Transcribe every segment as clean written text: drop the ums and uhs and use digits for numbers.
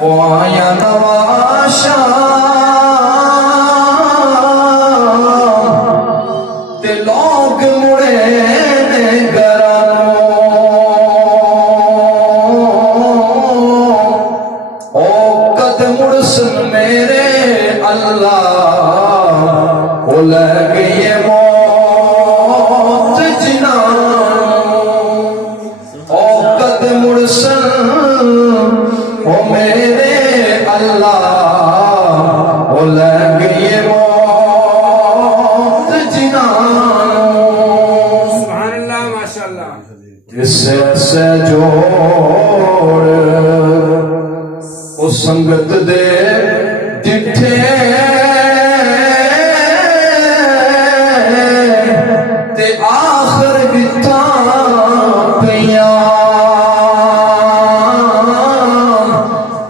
وہ آیا نواشا تے لوگ مڑے نے گرانوں او قد مرسل میرے اللہ او لے گئی موت جنانوں او قد مرسل او میرے اللہ او لے گئی موت جنانوں سبحان اللہ ماشاءاللہ جس سے جوڑ او سنگت دے جتھے تے آخر بتا پیاں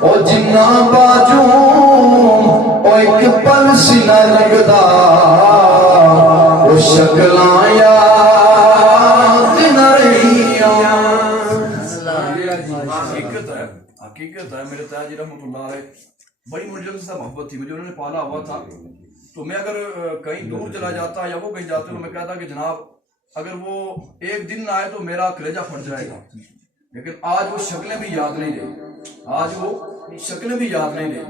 او جنہ باجوں او ایک پل سی نہ لگدا او شکلاں یاد نہ رہیاں حقیقت ہے میرے تاجی رحمۃ اللہ علیہ بڑی مجھے سے محبت تھی مجھے انہوں نے پالا ہوا تھا تو میں اگر کہیں دور چلا جاتا یا وہ کہیں جاتے تو میں کہتا کہ جناب اگر وہ ایک دن نہ آئے تو میرا کلیجہ پھٹ جائے گا لیکن آج وہ شکلیں بھی یاد نہیں رہی آج وہ شکلیں بھی یاد نہیں رہی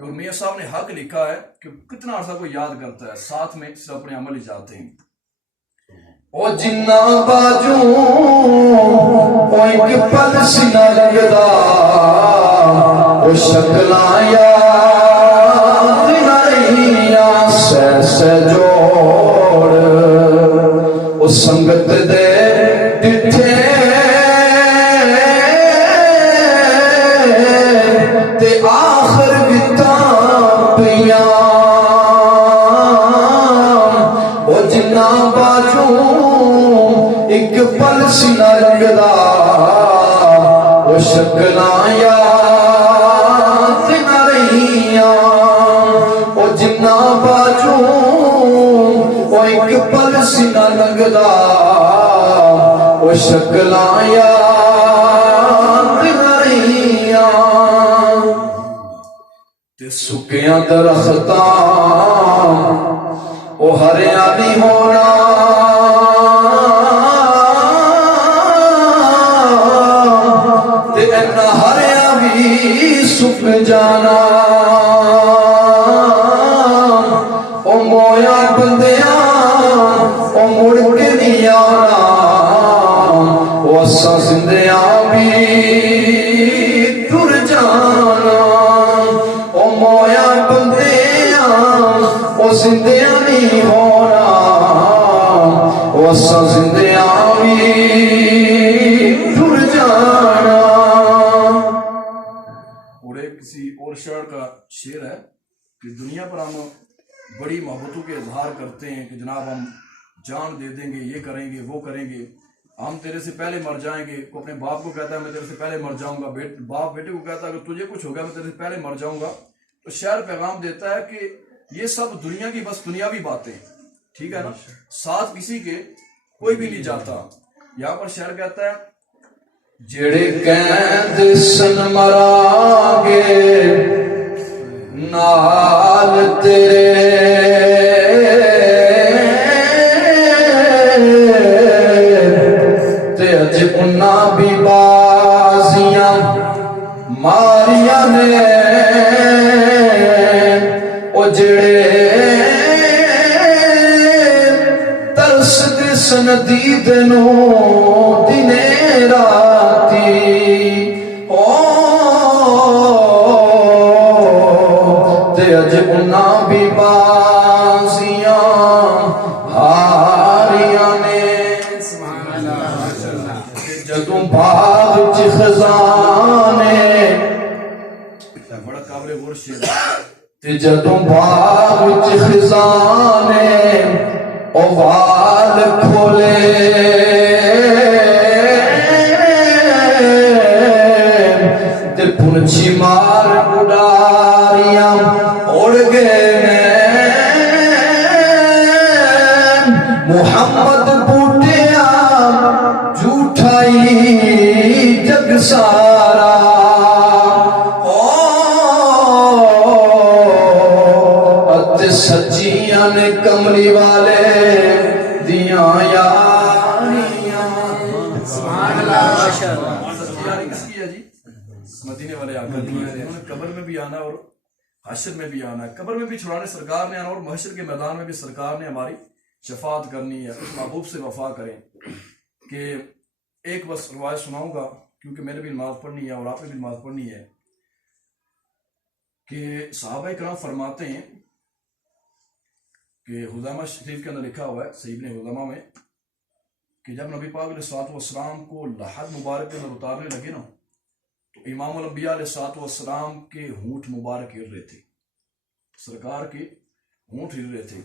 اور میاں صاحب نے حق لکھا ہے کہ کتنا عرصہ کو یاد کرتا ہے ساتھ میں صرف اپنے عمل ہی جاتے ہیں او جنہ باجوں او ایک پل سی نہ لگدا او شکلاں یاد نہ رہیاں سہ جوڑ او سنگت دے ڈٹھے تے آخر بتا پیاں او جنہ باجوں ایک پل سی نہ لگدا وہ شکلاں یاد نہ رہیاں وہ جنہ باجوں وہ ایک پل سی نہ لگدا وہ شکلاں یاد نہ رہیاں تے سکیاں درختاں وہ ہریاں نہیں ہونا ہریا بھی سک جانا او مویا بندیاں او مڑ کے نہیں آنا او اساں زندیاں بھی ٹر جانا او مویا بندیاں او زندیاں نہیں ہونا او اساں زندیاں بھی ٹر جانا کسی اور شاعر کا شعر ہے کہ دنیا پر ہم بڑی محبتوں کے اظہار کرتے ہیں کہ جناب ہم جان دے دیں گے یہ کریں گے وہ کریں گے ہم تیرے سے پہلے مر جائیں گے کو اپنے باپ کو کہتا ہے میں تیرے سے پہلے مر جاؤں گا باپ بیٹے کو کہتا ہے اگر تجھے کچھ ہو گیا میں تیرے سے پہلے مر جاؤں گا تو شاعر پیغام دیتا ہے کہ یہ سب دنیا کی بس دنیاوی باتیں ٹھیک ہے نا ساتھ کسی کے کوئی بھی نہیں جاتا یہاں پر شاعر کہتا ہے جڑے قید سن مرانگے نال تیرے تے اج انہاں بھی بازیاں ماریاں نے او جڑے ترس دے سن دید نو دنے راتی تے اج انہاں بھی بازیاں ہاریاں نے جدوں باغ چ خزانے بڑا قابل غور شعر تے جدوں باغ چ خزانے او وال کھولے تے پنچھی مار اڈاریاں اڑ گئے محمد بوٹیا جھوٹائی جگ سارا نے کملی والے دیاں یاریاں یاری کس کی ہے جی؟ مدینے والے آقا کی ہے۔ انہوں نے قبر میں بھی آنا اور حشر میں بھی آنا ہے۔ قبر میں بھی چھڑانے سرکار نے آنا اور محشر کے میدان میں بھی سرکار نے ہماری شفاعت کرنی ہے۔ اس محبوب سے وفا کریں کہ ایک بس روایت سناؤں گا کیونکہ میں نے بھی نماز پڑھنی ہے اور آپ نے بھی نماز پڑھنی ہے، کہ صحابہ کرام فرماتے ہیں کہ حذیمہ شریف کے اندر لکھا ہوا ہے صحیح ابن حذیمہ میں کہ جب نبی پاک علیہ الصلوۃ والسلام کو لحد مبارک کے اندر اتارنے لگے نا تو امام الانبیاء علیہ الصلوۃ والسلام کے ہونٹ مبارک ہل رہے تھے، سرکار کے ہونٹ ہل رہے تھے۔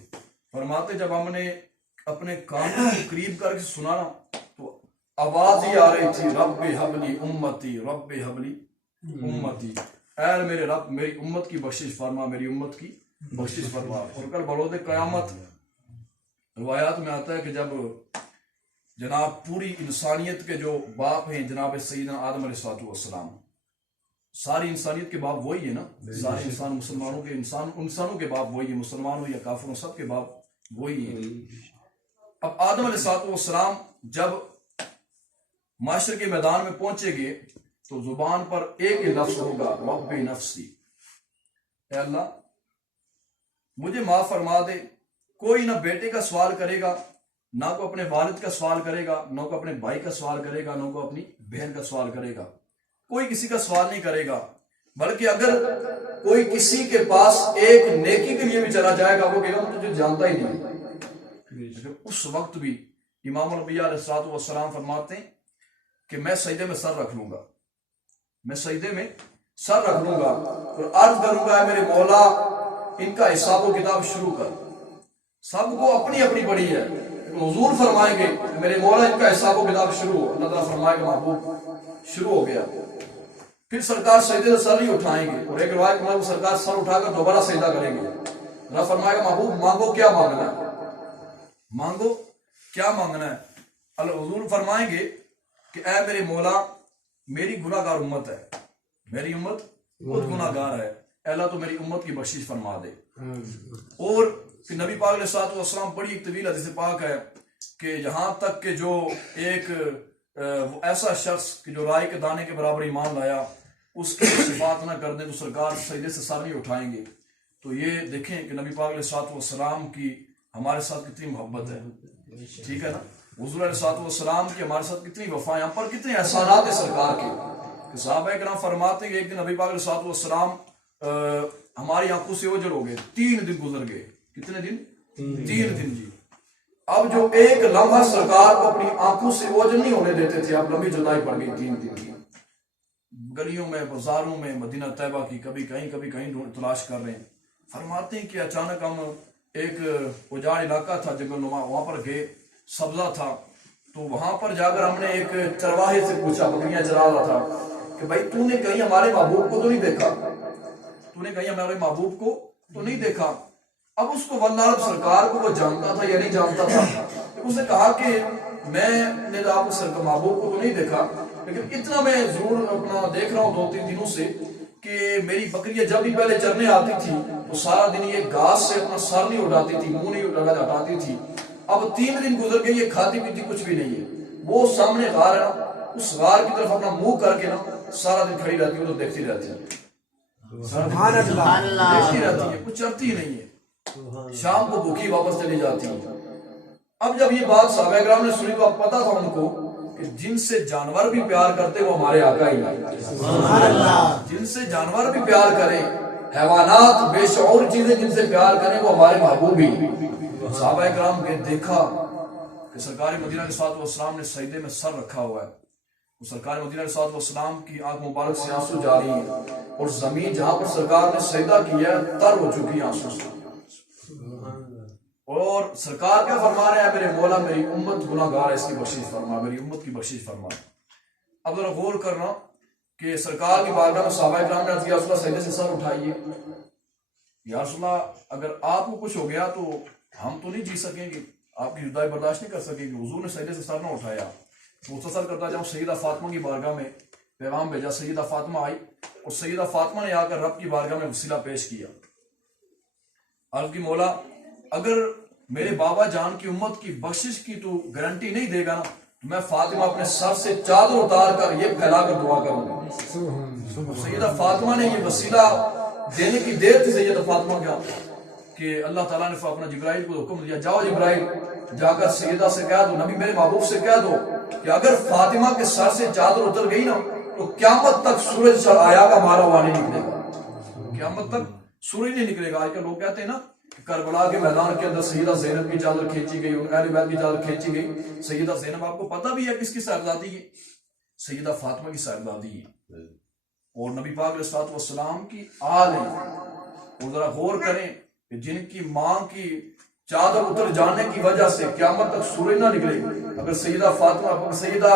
فرماتے جب ہم نے اپنے کانوں کو قریب کر کے سنا نا تو آواز ہی آ رہی تھی، رب حبلی امتی، رب حبلی امتی، اے میرے رب میری امت کی بخشش فرما، میری امت کی بخشش فرما۔ اور کل بروز قیامت روایات میں آتا ہے کہ جب جناب پوری انسانیت کے جو باپ ہیں جناب سیدنا آدم علیہ الصلوۃ والسلام، ساری انسانیت کے باپ وہی ہے نا، سارے انسان مسلمانوں کے انسانوں کے باپ وہی ہے، مسلمان ہو یا کافر ہو سب کے باپ وہی ہیں۔ اب آدم علیہ الصلوۃ والسلام جب معاشر کے میدان میں پہنچے گے تو زبان پر ایک ہی لفظ ہوگا، رب نفسی، اے اللہ مجھے معاف فرما دے۔ کوئی نہ بیٹے کا سوال کرے گا، نہ کو اپنے والد کا سوال کرے گا، نہ کو اپنے بھائی کا سوال کرے گا، نہ کو اپنی بہن کا سوال کرے گا، کوئی کسی کا سوال نہیں کرے گا۔ بلکہ اگر کوئی کسی کے پاس ایک نیکی کے لیے بھی چلا جائے گا وہ کہے گا میں تجھے جانتا ہی نہیں۔ لیکن اس وقت بھی امام الانبیاء علیہ الصلوۃ والسلام فرماتے ہیں کہ میں سجدے میں سر رکھ لوں گا، میں سجدے میں سر رکھ لوں گا اور عرض کروں گا اے میرے مولا ان کا حساب و کتاب شروع کر۔ سب کو اپنی اپنی بڑی ہے، حضور فرمائیں گے میرے مولا ان کا حساب و کتاب شروع ہو، اللہ تعالیٰ فرمائے گا محبوب شروع ہو گیا۔ پھر سرکار سجدے سے سر نہیں اٹھائیں گے اور ایک روایت میں سرکار سر اٹھا کر دوبارہ سجدہ کریں گے۔ اللہ فرمائے گا محبوب مانگو کیا مانگنا ہے، مانگو کیا مانگنا ہے۔ اللہ حضور فرمائیں گے کہ اے میرے مولا میری گناہ گار امت ہے، میری امت بہت گناہ گار ہے، اے اللہ تو میری امت کی بخشش فرما دے۔ اور پھر نبی پاک علیہ الصلوۃ والسلام بڑی ایک طویل حدیث پاک ہے کہ یہاں تک کہ جو ایک ایسا شخص کہ جو رائے کے دانے کے برابر ایمان لایا اس کی صفات نہ کر دیں تو سرکار سجدے سے سر نہیں اٹھائیں گے۔ تو یہ دیکھیں کہ نبی پاک علیہ الصلوۃ والسلام کی ہمارے ساتھ کتنی محبت ہے، ٹھیک ہے نا، حضور علیہ الصلوۃ والسلام کی ہمارے ساتھ کتنی وفا، ہم پر کتنے احسانات ہیں سرکار کے کہ صحابہ کرام فرماتے ہیں کہ ایک دن نبی پاک علیہ الصلوۃ والسلام ہماری آنکھوں سے اوجھل ہو گئے، 3 دن گزر گئے۔ کتنے دن؟ 3 دن جی۔ اب جو ایک لمحہ سرکار کو اپنی آنکھوں سے اوجھل نہیں ہونے دیتے تھے، اب لمبی جدائی پڑ گئی 3 دن کی۔ گلیوں میں بازاروں میں مدینہ طیبہ کی کبھی کہیں تلاش کر رہے ہیں۔ فرماتے ہیں کہ اچانک ہم ایک اجاڑ علاقہ تھا جنگل نما، وہاں پر گئے، سبزہ تھا، تو وہاں پر جا کر ہم نے ایک چرواہے سے پوچھا، بکریاں چرا رہا تھا، کہ بھائی تو نے کہیں ہمارے محبوب کو تو نہیں دیکھا، تو نے کہیں ہمارے محبوب کو تو نہیں دیکھا۔ اب اس کو واللہ سرکار کو وہ جانتا تھا یا نہیں جانتا تھا، اس نے کہا کہ میں نے آپ کو محبوب کو تو نہیں دیکھا لیکن اتنا میں ضرور اپنا دیکھ رہا ہوں 2-3 دنوں سے کہ میری بکریاں جب بھی پہلے چرنے آتی تھی تو سارا دن یہ گھاس سے اپنا سر نہیں اٹھاتی تھی، منہ نہیں ہٹاتی تھی۔ اب 3 دن گزر گئے، یہ کھاتی پیتی کچھ بھی نہیں ہے، وہ سامنے غار ہے نا، اس غار کی طرف اپنا منہ کر کے نا سارا دن کھڑی رہتی ہے، تو دیکھتی رہتی ہے، دیکھتی رہتی ہے، کچھ چرتی نہیں ہے، شام کو بھوکی واپس چلی جاتی ہے۔ اب جب یہ بات صحابہ کرام نے سنی تو اب پتا تھا ان کو کہ جن سے جانور بھی پیار کرتے وہ ہمارے آقا ہی ہیں، جن سے جانور بھی پیار کریں، حیوانات بے شعور چیزیں جن سے پیار کریں وہ ہمارے محبوب ہی۔ صحابہ کرام نے دیکھا کہ سرکار مدینہ علیہ الصلوۃ والسلام نے سجدے میں سر رکھا ہوا ہے، وہ سرکار مدینہ علیہ الصلوۃ والسلام کی آنکھ مبارک سے آنسو جاری ہیں اور زمین جہاں پر سرکار نے سجدہ کیا ہے تر ہو چکی آنسو سے، اور سرکار کیا فرما رہے ہیں، میرے مولا میری امت گناہ گار ہے، اس کی بخشش فرما، میری امت کی بخشش فرما۔ اب ذرا غور کرنا کہ سرکار کی بارگاہ میں صحابہ کرام نے عرض کیا رسول اللہ سجدے سے سر اٹھائیے، یا رسول اللہ اگر آپ کو کچھ ہو گیا تو ہم تو نہیں جی سکیں گے، آپ کی جدائی برداشت نہیں کر سکیں گے۔ حضور نے سجدے سے سر نہ اٹھایا، مختصر کرتا جاؤں، سیدہ فاطمہ کی بارگاہ میں پیغام بھیجا، سیدہ فاطمہ آئی اور سیدہ فاطمہ نے آ کر رب کی بارگاہ میں وسیلہ پیش کیا، عرض کی مولا اگر میرے بابا جان کی امت کی بخشش کی تو گارنٹی نہیں دے گا نا، تو میں فاطمہ اپنے سر سے چادر اتار کر یہ پھیلا کر دعا کروں گا۔ سیدہ فاطمہ نے یہ وسیلہ دینے کی دیر تھی سیدہ فاطمہ کیا کہ اللہ تعالیٰ نے اپنا جبرائیل کو حکم دیا، جاؤ جبرائیل جا کر سیدہ سے کہہ دو، نبی میرے محبوب سے کہہ دو کہ اگر فاطمہ کے سر سے چادر اتر گئی نا تو قیامت تک سورج آیا کا مارا ہوا نہیں نکلے گا، قیامت تک سورج نہیں نکلے گا۔ آج کل لوگ کہتے ہیں نا کہ کربلا کے میدان کے اندر سیدہ زینب کی چادر کھینچی گئی، اہل بیت کی چادر کھینچی گئی۔ سیدہ زینب آپ کو پتہ بھی ہے کس کی صاحبزادی ہے؟ سیدہ فاطمہ کی صاحبزادی ہے، اور نبی پاک علیہ الصلوۃ والسلام کی آل ہے۔ اور ذرا غور کریں کہ جن کی ماں کی چادر اتر جانے کی وجہ سے قیامت تک سورج نہ نکلے، اگر سیدہ فاطمہ سیدہ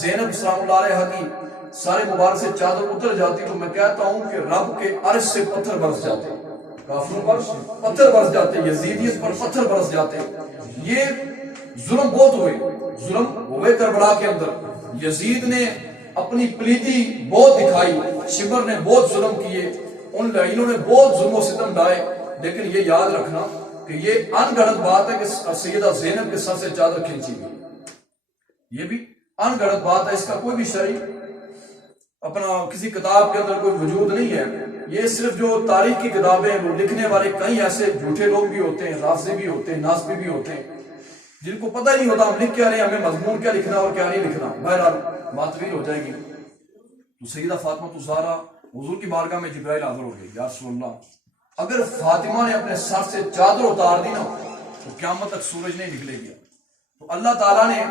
زینب سلام اللہ علیہا کی سارے مبارک سے چادر اتر جاتی تو میں کہتا ہوں کہ رب کے عرش سے پتھر برس جاتے، کافروں پر پتھر برس جاتے، یزیدیت پر پتھر برس جاتے۔ یہ ظلم بہت ہوئے، ظلم ہوئے کربلا کے اندر، یزید نے اپنی پلیتی بہت دکھائی، شبر نے بہت ظلم کیے، ان لعینوں نے بہت ظلم و ستم ڈھائے، لیکن یہ یاد رکھنا کہ یہ ان گھڑت بات ہے کہ سیدہ زینب کے سر سے چادر کھینچی گئی، یہ بھی ان گھڑت بات ہے، اس کا کوئی بھی شرعی اپنا کسی کتاب کے اندر کوئی وجود نہیں ہے۔ یہ صرف جو تاریخ کی کتابیں وہ لکھنے والے کئی ایسے جھوٹے لوگ بھی ہوتے ہیں، رافضی بھی ہوتے ہیں، ناصبی بھی ہوتے ہیں، جن کو پتہ ہی نہیں ہوتا ہم لکھ کیا رہے ہیں، ہمیں مضمون کیا لکھنا اور کیا نہیں لکھنا۔ بہرحال بات طویل ہو جائے گی۔ تو سیدہ فاطمہ الزہرا حضور کی بارگاہ میں جبرائیل حاضر ہو گئی، یا رسول اللہ اگر فاطمہ نے اپنے سر سے چادر اتار دی نا تو قیامت تک سورج نہیں نکلے گا۔ تو اللہ تعالیٰ نے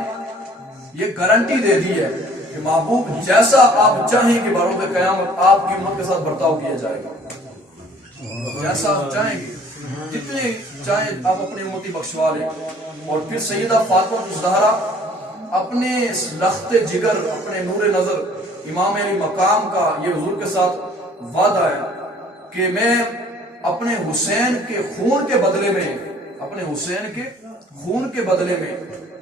یہ گارنٹی دے دی ہے کہ محبوب جیسا آپ چاہیں کہ بروز قیامت آپ کی امت کے ساتھ برتاؤ کیا جائے گا، جیسا آپ چاہیں گے، جتنے چاہیں آپ اپنی امتی بخشوا لیں۔ اور پھر سیدہ فاطمہ الزہرا اپنے لخت جگر، اپنے نور نظر امام علی مقام کا یہ حضور کے ساتھ وعدہ ہے کہ میں اپنے حسین کے خون کے بدلے میں، اپنے حسین کے خون کے بدلے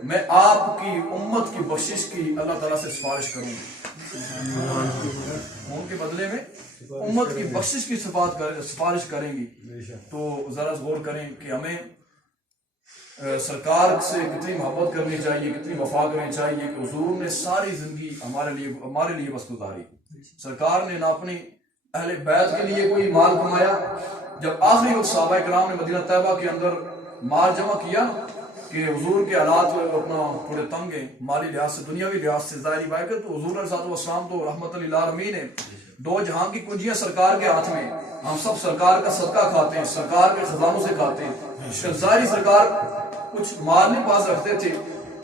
میں آپ کی امت کی بخشش کی اللہ تعالیٰ سے سفارش کروں گی، خون کے بدلے میں امت کی بخشش کی سفارش کریں گی۔ تو ذرا غور کریں کہ ہمیں سرکار سے کتنی محبت کرنی چاہیے، کتنی وفا کرنی چاہیے کہ حضور نے ساری زندگی ہمارے لیے بس گزاری۔ سرکار نے نہ اپنی اہل بیت کے لیے کوئی مال کمایا، جب آخری وقت صحابہ کرام نے مدینہ طیبہ کے اندر مال جمع کیا کہ حضور کے حالات اپنا تھوڑے تنگ ہیں مالی لحاظ سے، دنیاوی لحاظ سے، ظاہری بات ہے، تو حضور علیہ السلام تو رحمت للعالمین ہے، دو جہاں کی کنجیاں سرکار کے ہاتھ میں، ہم سب سرکار کا صدقہ کھاتے ہیں، سرکار کے خزانوں سے کھاتے ہیں۔ ظاہری سرکار کچھ مال نہیں پاس رکھتے تھے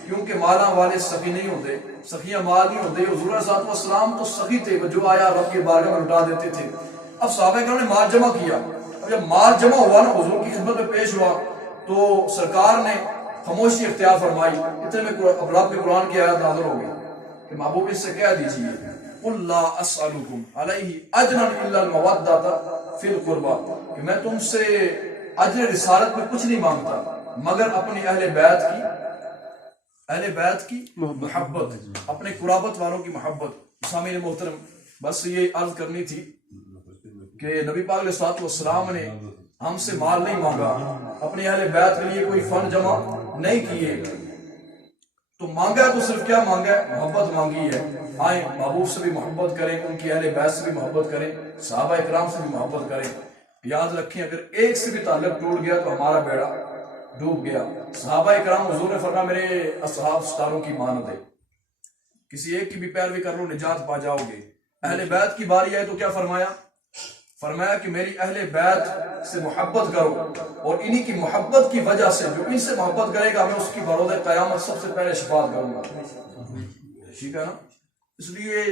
کیونکہ مالا والے سخی نہیں ہوتے، سخیاں مال نہیں ہوتے۔ حضور علیہ السلام تو سخی تھے، جو آیا رب کے بارگاہ میں لٹا دیتے تھے۔ اب صحابہ کرام نے مال جمع کیا، اب جب مال جمع ہوا نا حضور کی خدمت میں پیش ہوا تو سرکار نے خاموشی اختیار فرمائی۔ اتنے میں رب کے قرآن کی آیت نازل ہو گئی کہ محبوب اس سے کہہ دیجیے قُلْ لَا أَسْأَلُكُمْ عَلَيْهِ أَجْرًا إِلَّا الْمَوَدَّةَ فِي الْقُرْبَى کہ میں تم سے اجر رسالت میں کچھ نہیں مانگتا مگر اپنی اہل بیت کی محبت، اپنے قرابت والوں کی محبت۔ سامعین محترم، بس یہ عرض کرنی تھی کہ نبی پاک علیہ الصلوۃ والسلام نے ہم سے مال نہیں مانگا، اپنی اہل بیت کے لیے کوئی فنڈ جمع نہیں کیے، تو مانگا تو صرف کیا مانگا ہے؟ محبت مانگی ہے۔ آئیں محبوب سے بھی محبت کریں، ان کی اہل بیت سے بھی محبت کریں، صحابہ اکرام سے بھی محبت کریں۔ یاد رکھیں اگر ایک سے بھی تعلق ٹوٹ گیا تو ہمارا بیڑا ڈوب گیا۔ صحابہ اکرام حضور نے فرمایا میرے اصحاب ستاروں کی مانند ہے، کسی ایک کی بھی پیروی کر لو نجات پا جاؤ گے۔ اہل بیت کی باری آئے تو کیا فرمایا کہ میری اہل بیت سے محبت کرو، اور انہی کی محبت کی وجہ سے جو ان سے محبت کرے گا میں اس کی بروز قیامت سب سے پہلے شفاعت کروں گا۔ ٹھیک ہے نا؟ اس لیے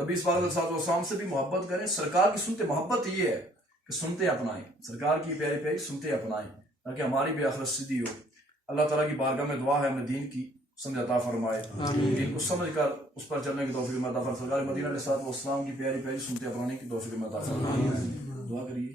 نبی صلی اللہ علیہ وسلم سے بھی محبت کریں۔ سرکار کی سنتے محبت یہ ہے کہ سنتے اپنائیں، سرکار کی پیاری پیاری سنتے اپنائیں تاکہ ہماری بھی آخرت سیدھی ہو۔ اللہ تعالیٰ کی بارگاہ میں دعا ہے ہمیں دین کی سمجھ عطا فرمائے، دین کو سمجھ کر اس پر چلنے کی توفیق عطا فرمائے، سرکار مدینہ علیہ السلام کی پیاری پیاری سنتے اپنانے کی توفیق عطا فرمائے۔ دعا کریے۔